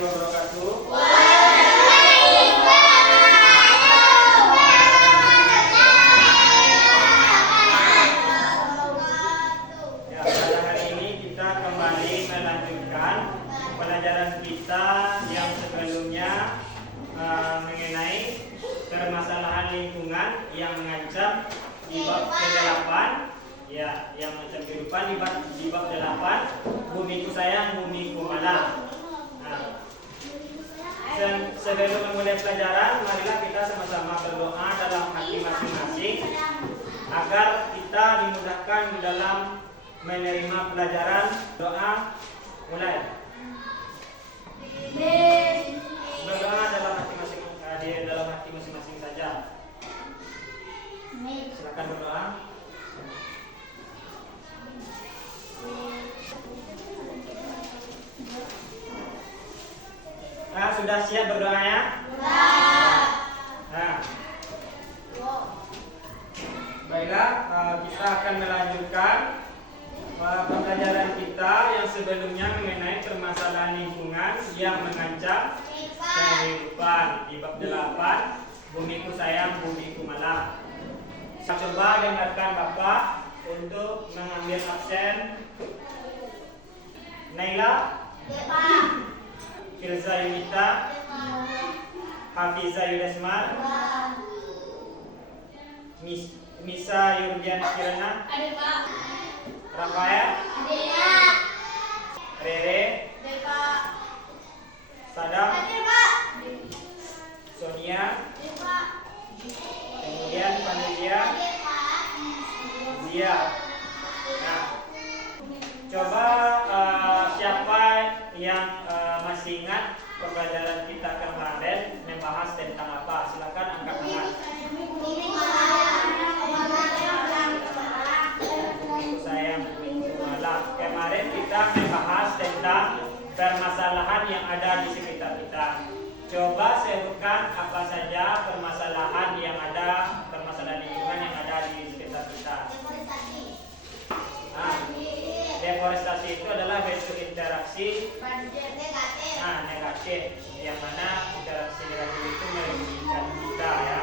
warahmatullahi wabarakatuh. Ya, pada hari ini kita kembali melanjutkan pelajaran kita yang sebelumnya mengenai permasalahan lingkungan yang mengancam di bab ke-8. Ya, yang mengancam kehidupan di bab 8, bumiku sayang, bumiku malang. Nah, sebelum memulai pelajaran, marilah kita sama-sama berdoa dalam hati masing-masing agar kita dimudahkan di dalam menerima pelajaran. Doa mulai. Berdoa dalam hati masing-masing saja. Silakan berdoa. Nah, sudah siap berdoanya? Nah, baiklah, kita akan melanjutkan pembelajaran kita yang sebelumnya mengenai permasalahan lingkungan yang mengancam kehidupan di bab 8, bumiku sayang, bumiku malang. Saya coba dengarkan Bapak untuk mengambil absen. Naila, Firza Yunita, Hafiza Yudesman, Misa Yurdian Kirana, Rafael, Rere, Sadam, Sonia, kemudian Panitia, Zia. Nah, coba siapa yang masih ingat pembelajaran kita kemarin membahas tentang apa? Silakan angkat tangan. Kemarin kita membahas tentang permasalahan yang ada di sekitar kita. Coba sebutkan apa saja permasalahan lingkungan yang ada di sekitar kita. Nah, deforestasi itu adalah bentuk interaksi negatif, yang mana interaksi negatif itu merugikan kita, ya.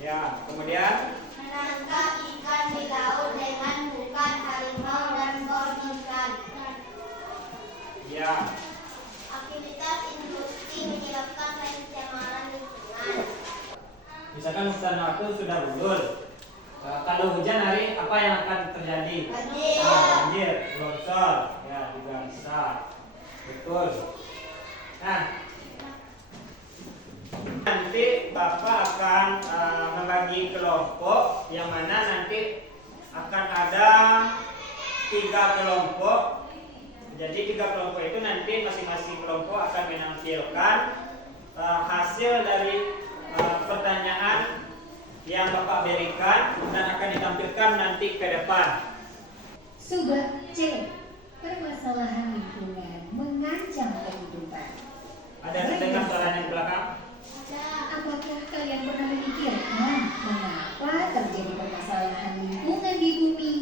Ya, kemudian menangkap ikan di laut dengan bukan harimau dan bom ikan. Ya. Aktivitas industri menyebabkan pencemaran lingkungan. Misalkan hutan waktu sudah gundul. Kalau hujan hari apa yang akan terjadi? Banjir, longsor, ya juga bisa. Betul. Nah, nanti Bapak akan membagi kelompok yang mana nanti akan ada 3 kelompok. Jadi 3 kelompok itu nanti masing-masing kelompok akan menampilkan hasil dari pertanyaan yang Bapak berikan dan akan ditampilkan nanti ke depan. Subbab C. Permasalahan lingkungan mengancam kehidupan. Ada yang dengar suara yang di belakang? Apakah kalian pernah memikirkan mengapa terjadi permasalahan lingkungan di bumi?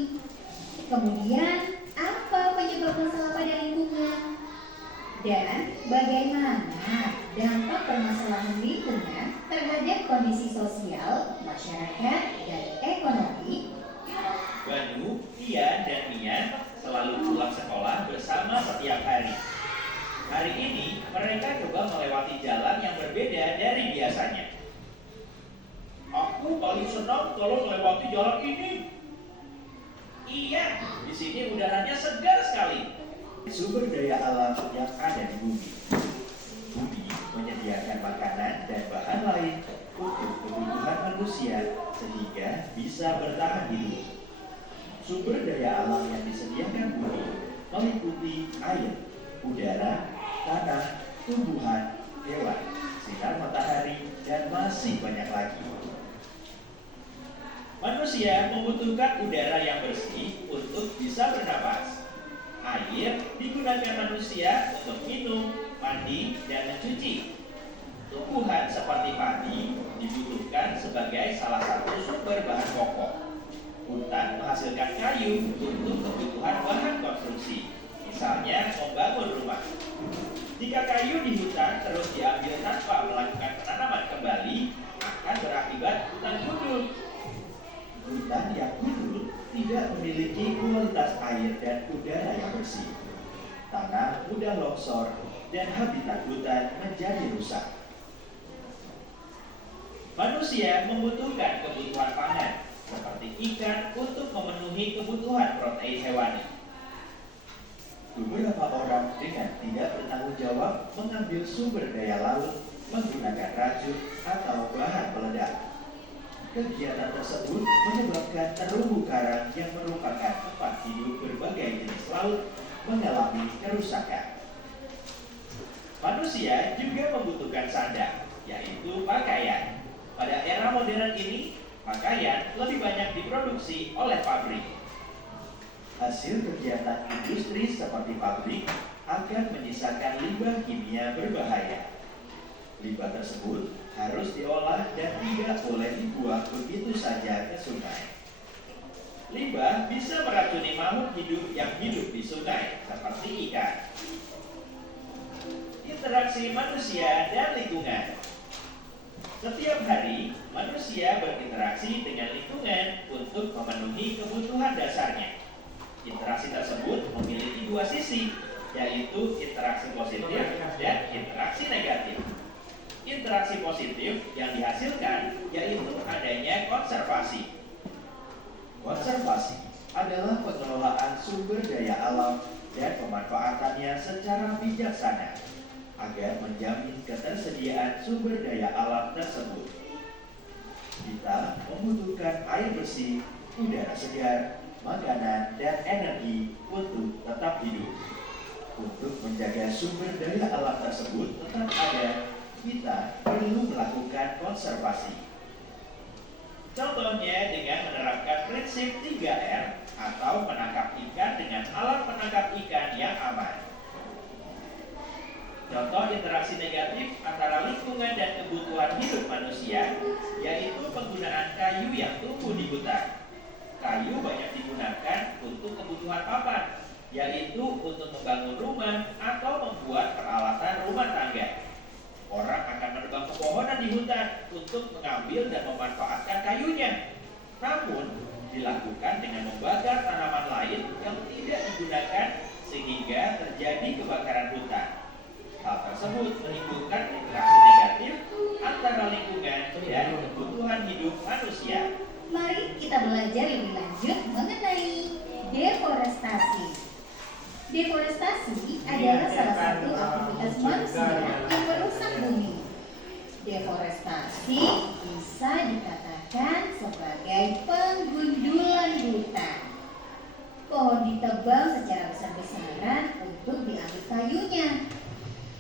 Kemudian, apa penyebab masalah pada lingkungan? Dan bagaimana dampak permasalahan lingkungan terhadap kondisi sosial, masyarakat, dan ekonomi? Banu, Tia, dan Mia selalu pulang sekolah bersama setiap hari. Hari ini mereka coba melewati jalan yang berbeda dari biasanya. Aku paling senang kalau melewati jalan ini. Iya, di sini udaranya segar sekali. Sumber daya alam yang ada di bumi. Bumi menyediakan makanan dan bahan lain untuk kebutuhan manusia sehingga bisa bertahan hidup. Sumber daya alam yang disediakan bumi meliputi air, udara, tanah, tumbuhan, hewan, sinar matahari, dan masih banyak lagi. Manusia membutuhkan udara yang bersih untuk bisa bernapas. Air digunakan manusia untuk minum, mandi, dan mencuci. Tumbuhan seperti padi dibutuhkan sebagai salah satu sumber bahan pokok. Hutan menghasilkan kayu untuk kebutuhan bahan konstruksi, misalnya membangun rumah. Jika kayu di hutan terus diambil tanpa melakukan penanaman kembali, akan berakibat hutan gundul. Hutan yang gundul tidak memiliki kualitas air dan udara yang bersih. Tanah mudah longsor dan habitat hutan menjadi rusak. Manusia membutuhkan kebutuhan pangan seperti ikan untuk memenuhi kebutuhan protein hewani. Beberapa orang dengan tidak bertanggung jawab mengambil sumber daya laut menggunakan racun atau bahan peledak. Kegiatan tersebut menyebabkan terumbu karang yang merupakan tempat hidup berbagai jenis laut mengalami kerusakan. Manusia juga membutuhkan sandang, yaitu pakaian. Pada era modern ini, pakaian lebih banyak diproduksi oleh pabrik. Hasil kegiatan industri seperti pabrik akan menyisakan limbah kimia berbahaya. Limbah tersebut harus diolah dan tidak boleh dibuang begitu saja ke sungai. Limbah bisa meracuni makhluk hidup yang hidup di sungai, seperti ikan. Interaksi manusia dan lingkungan. Setiap hari, manusia berinteraksi dengan lingkungan untuk memenuhi kebutuhan dasarnya. Interaksi tersebut memiliki dua sisi, yaitu interaksi positif dan interaksi negatif. Interaksi positif yang dihasilkan yaitu adanya konservasi. Konservasi adalah pengelolaan sumber daya alam dan pemanfaatannya secara bijaksana agar menjamin ketersediaan sumber daya alam tersebut. Kita membutuhkan air bersih, udara segar, makanan, dan energi untuk tetap hidup. Untuk menjaga sumber daya alam tersebut tetap ada, kita perlu melakukan konservasi. Contohnya dengan menerapkan prinsip 3R atau menangkap ikan dengan alat penangkap ikan yang aman. Contoh interaksi negatif antara lingkungan dan kebutuhan hidup manusia, yaitu penggunaan kayu yang tumbuh di hutan. Kayu banyak digunakan untuk kebutuhan papan, yaitu untuk membangun rumah atau membuat peralatan rumah tangga. Orang akan menebang pepohonan di hutan untuk mengambil dan memanfaatkan kayunya. Namun, dilakukan dengan membakar tanaman lain yang tidak digunakan sehingga terjadi kebakaran hutan. Hal tersebut menimbulkan interaksi negatif antara lingkungan dan kebutuhan hidup manusia. Mari kita belajar lebih lanjut mengenai deforestasi. Deforestasi adalah salah satu aktivitas manusia yang merusak bumi. Deforestasi bisa dikatakan sebagai penggundulan hutan. Pohon ditebang secara besar-besaran untuk diambil kayunya.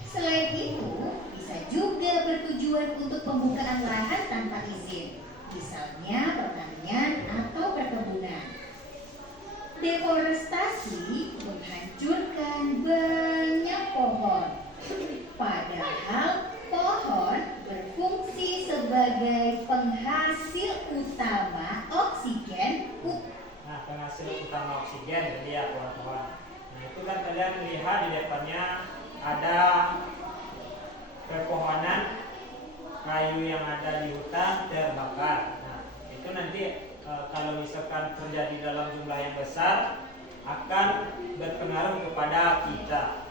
Selain itu, bisa juga bertujuan untuk pembukaan lahan tanpa izin, misalnya pertanian atau perkebunan. Deforestasi menghancurkan banyak pohon, padahal pohon berfungsi sebagai penghasil utama oksigen. Nah, penghasil utama oksigen jadi ya pohon-pohon. Nah, itu kan kalian lihat di depannya ada pepohonan kayu yang ada di hutan terbakar. Nah, itu nanti kalau misalkan terjadi dalam jumlah yang besar akan berpengaruh kepada kita.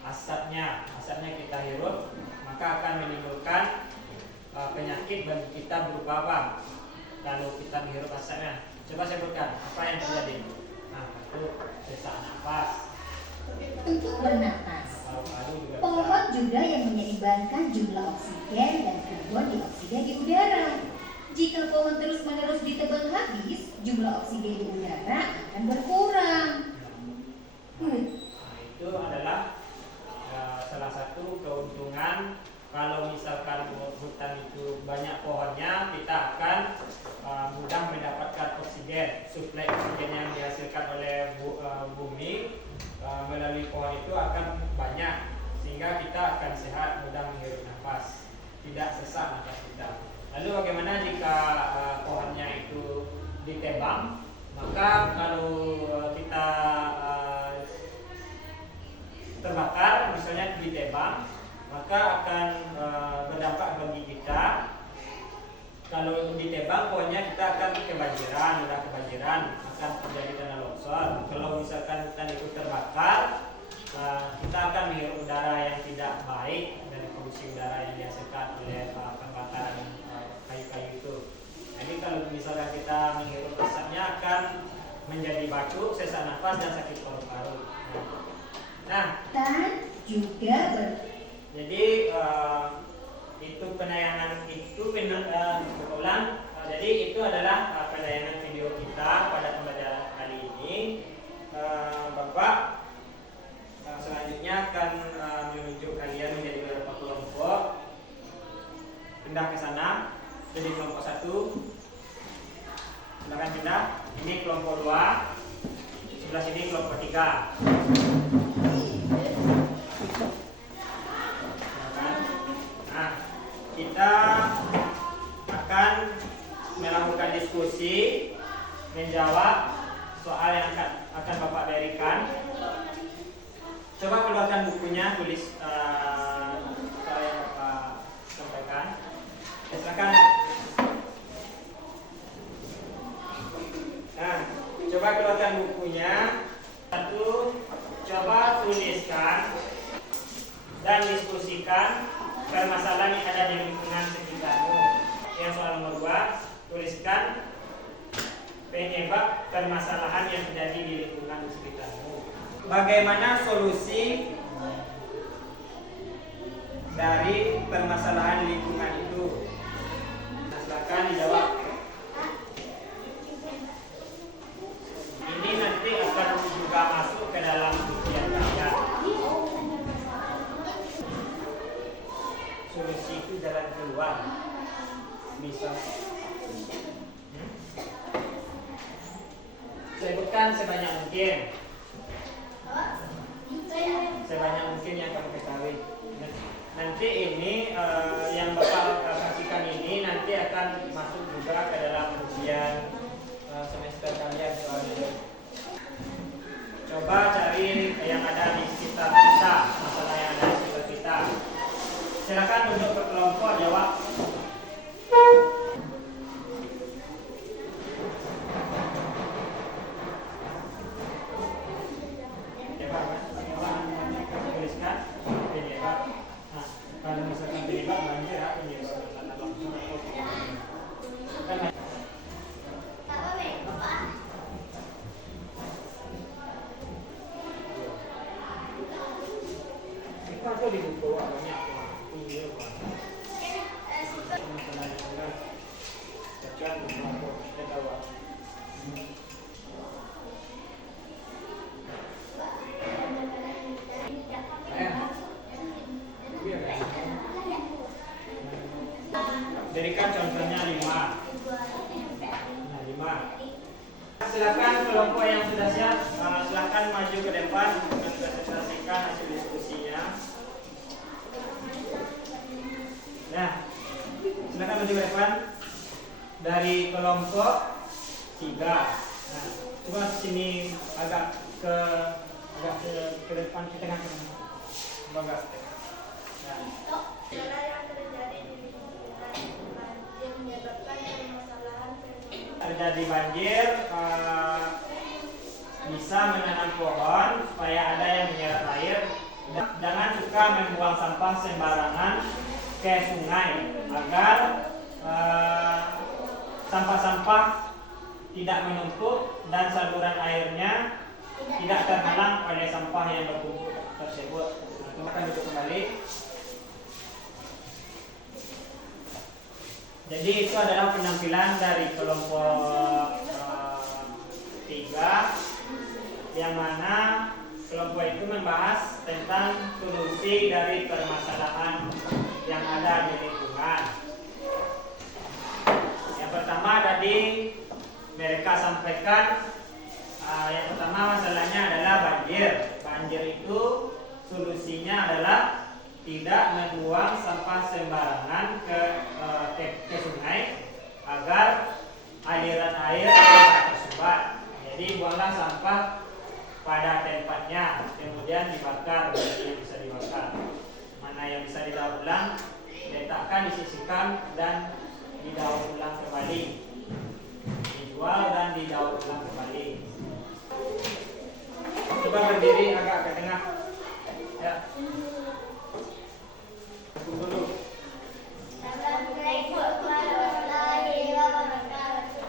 Asapnya kita hirup, maka akan menimbulkan penyakit bagi kita berupa apa? Kalau kita menghirup asapnya. Coba sebutkan apa yang terjadi. Nah, itu sesak nafas. Untuk bernapas. Pohon juga yang menyeimbangkan jumlah oksigen dan karbon dioksida di udara. Jika pohon terus-menerus ditebang habis, jumlah oksigen di udara akan berkurang. Itu adalah salah satu keuntungan kalau misalkan hutan itu banyak pohonnya, kita akan mudah mendapatkan oksigen. Suplai oksigen yang dihasilkan oleh bumi melalui pohon itu akan banyak, sehingga kita akan sehat, mudah menghirup nafas, tidak sesak nafas kita. Lalu bagaimana jika pohonnya itu ditebang? Maka kalau kita terbakar, misalnya ditebang, maka akan berdampak bagi kita. Kalau ditebang pokoknya kita akan kebanjiran, mudah kebanjiran, akan terjadi tanah longsor. Kalau misalkan hutan itu terbakar, kita akan menghirup udara yang tidak baik dari polusi udara yang dihasilkan oleh pembakaran kayu-kayu itu. Jadi kalau misalkan kita menghirup asapnya akan menjadi batuk, sesak nafas dan sakit paru-paru. Nah, Dan juga jadi itu penayangan itu ulang. Jadi itu adalah penayangan video kita pada pembelajaran kali ini. Bapak selanjutnya akan menunjuk kalian menjadi beberapa kelompok. Pindah ke sana. Jadi kelompok 1. Silakan pindah. Ini kelompok 2. Sebelah sini kelompok 3. Nah, kita akan melakukan diskusi, menjawab soal yang akan Bapak berikan. Coba keluarkan bukunya, tulis soal yang Bapak sampaikan. Silakan. Nah, coba keluarkan bukunya. 1. Coba tuliskan dan diskusikan permasalahan yang ada di lingkungan sekitarmu. Yang soal nomor 2, tuliskan penyebab permasalahan yang terjadi di lingkungan sekitarmu. Bagaimana solusi dari permasalahan lingkungan itu? Nah, silakan dijawab. Ini nanti akan juga masuk ke dalam ujian kalian. Solusi itu jalan keluar. Bisa sebutkan sebanyak mungkin. Sebanyak mungkin yang kamu ketahui. Nanti ini yang Bapak kasihkan ini nanti akan masuk juga ke dalam ujian semester kalian soalnya. Coba cari yang ada di sekitar kita, masalah yang ada di sekitar kita. Silakan untuk ke kelompok jawab. Tuliskan penyebab. Nah, kalau misalkan penyebab banjir, penyebab tanah longsor atau itu di buku banyak ini berikan contohnya 5. Nah, 5. Silakan kelompok yang sudah siap, silakan maju ke depan untuk presentasikan hasil diskusinya. Nah, silakan maju ke depan dari kelompok 3. Nah, coba sini agak ke depan, ke tengah. Agak. Nah. Masalah yang terjadi di lingkungan banjir menyebabkan permasalahan terjadi banjir, bisa menanam pohon supaya ada yang menyerap air. Jangan suka membuang sampah sembarangan ke sungai agar sampah-sampah tidak menumpuk dan saluran airnya tidak terhalang oleh sampah yang bertumpuk tersebut. Akan duduk kembali. Jadi itu adalah penampilan dari kelompok 3, yang mana kelompok itu membahas tentang solusi dari permasalahan yang ada di lingkungan. Yang pertama tadi mereka sampaikan, yang pertama masalahnya adalah banjir. Banjir itu solusinya adalah tidak membuang sampah sembarangan ke sungai agar aliran air tidak tersumbat. Jadi buanglah sampah pada tempatnya, kemudian dibakar, jadi bisa dibakar. yang bisa didaur ulang, diletakkan, disisihkan, dan didaur ulang kembali, dijual dan didaur ulang kembali. Coba berdiri agak ke tengah. Ya. Tunggu dulu. Assalamualaikum warahmatullahi wabarakatuh.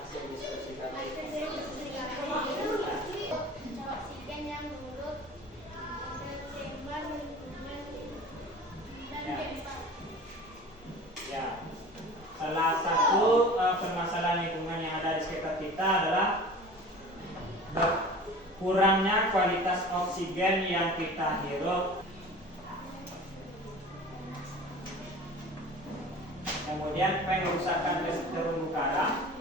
Hasil diskusi kami. Oksigen yang menurut seimbang lingkungan dan Ya. tempat. Ya. Salah satu permasalahan lingkungan yang ada di sekitar kita adalah kurangnya kualitas oksigen yang kita hirup. Kemudian pengerusakan terumbu karang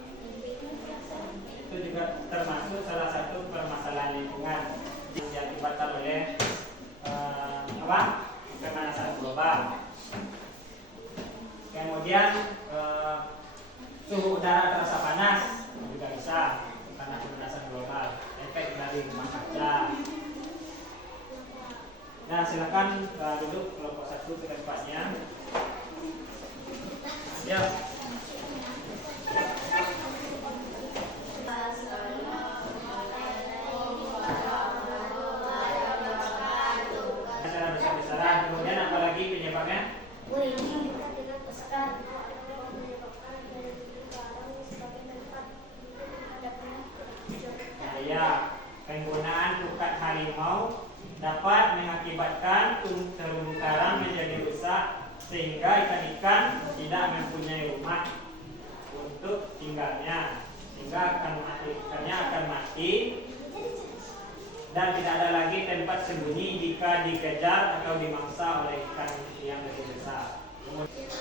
itu juga termasuk salah satu permasalahan lingkungan yang diakibatkan oleh pemanasan global. Kemudian suhu udara terasa panas juga bisa karena pemanasan global, efek dari rumah kaca. Nah, silakan duduk kelompok 1 ke tempatnya. Ya. Secara besar-besaran. Kemudian apa lagi penyebabnya? Nah, ya, penggunaan pukat harimau dapat mengakibatkan terumbu karang menjadi rusak sehingga ikan-ikan tidak mempunyai rumah untuk tinggalnya, sehingga ikannya akan mati dan tidak ada lagi tempat sembunyi jika dikejar atau dimangsa oleh ikan yang lebih besar. Kemudian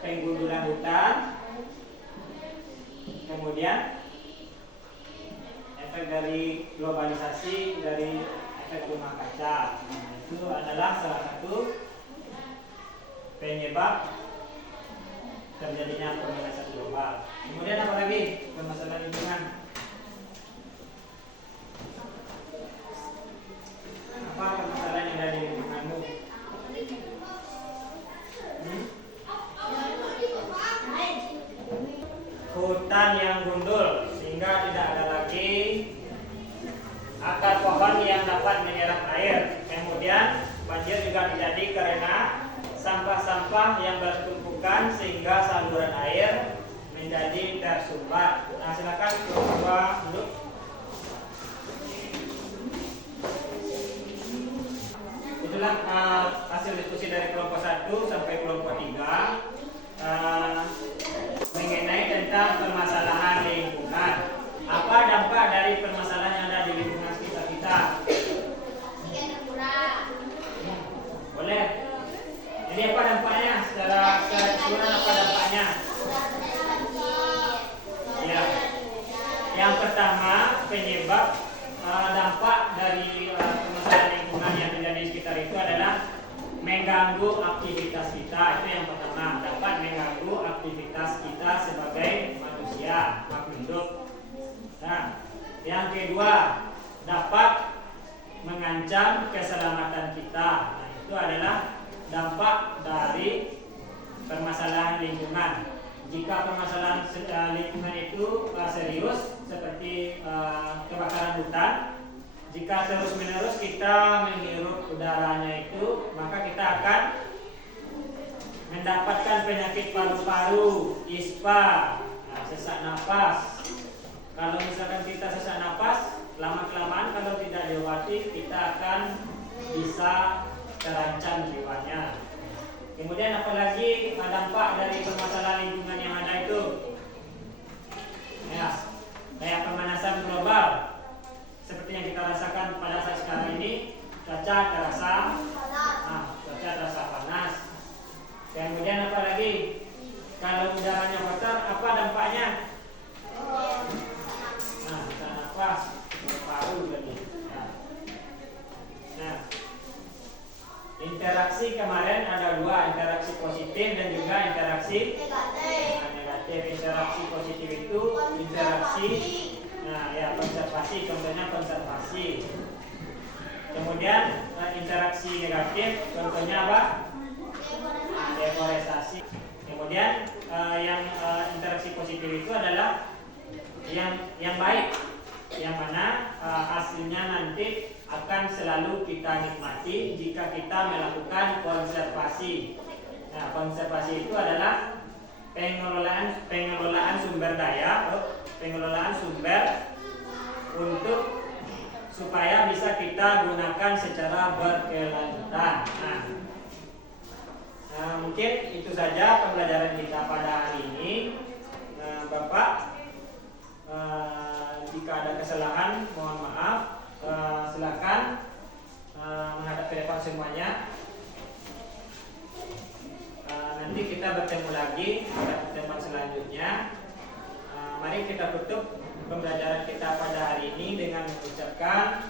penggundulan hutan, kemudian efek dari globalisasi, dari efek rumah kaca. Nah, itu adalah salah satu penyebab terjadinya pemanasan global. Kemudian apa lagi permasalahan lingkungan? Apa permasalahan yang ada di lingkunganmu? Hutan yang gundul sehingga tidak ada lagi akar pohon yang dapat menyerap air. Kemudian banjir juga terjadi karena sampah-sampah yang bertumpukan sehingga saluran air menjadi tersumbat. Nah, silakan coba duduk. Itulah hasil diskusi dari kelompok 1 sampai kelompok 3 mengenai tentang permasalahan lingkungan. Apa dampak dari permasalahan yang ada di lingkungan sekitar kita? Oksigen yang kurang. Boleh. Jadi apa dampaknya? Secara keseluruhan apa dampaknya? Ya. Yang pertama, penyebab dampak dari permasalahan lingkungan yang terjadi di sekitar itu adalah mengganggu aktivitas kita. Itu yang pertama, dapat mengganggu aktivitas kita sebagai manusia, makhluk hidup. Nah, yang kedua, dapat mengancam keselamatan kita. Nah, itu adalah dampak dari permasalahan lingkungan. Jika permasalahan lingkungan itu serius seperti kebakaran hutan, jika terus-menerus kita menghirup udaranya itu, maka kita akan mendapatkan penyakit paru-paru, ispa, sesak napas. Kalau misalkan kita sesak napas, lama-kelamaan kalau tidak diobati, kita akan bisa terancam jiwanya. Kemudian apalagi dampak dari permasalahan lingkungan yang ada itu? Ya, kayak pemanasan global. Seperti yang kita rasakan pada saat sekarang ini, cuaca terasa panas. Kemudian apa lagi? Kalau udaranya kotor, apa dampaknya? Nah, sesak nafas, paru tadi. Nah, interaksi kemarin ada 2, interaksi positif dan juga interaksi negatif. Interaksi positif itu interaksi konservasi negatif contohnya apa? Deforestasi. Kemudian yang interaksi positif itu adalah yang baik, yang mana hasilnya nanti akan selalu kita nikmati jika kita melakukan konservasi. Nah, konservasi itu adalah pengelolaan sumber daya, pengelolaan sumber untuk supaya bisa kita gunakan secara berkelanjutan. Nah, mungkin itu saja pembelajaran kita pada hari ini. Bapak, jika ada kesalahan mohon maaf. Silakan menghadap ke depan semuanya. Nanti kita bertemu lagi pada pertemuan selanjutnya. Mari kita tutup pembelajaran kita pada hari ini dengan mengucapkan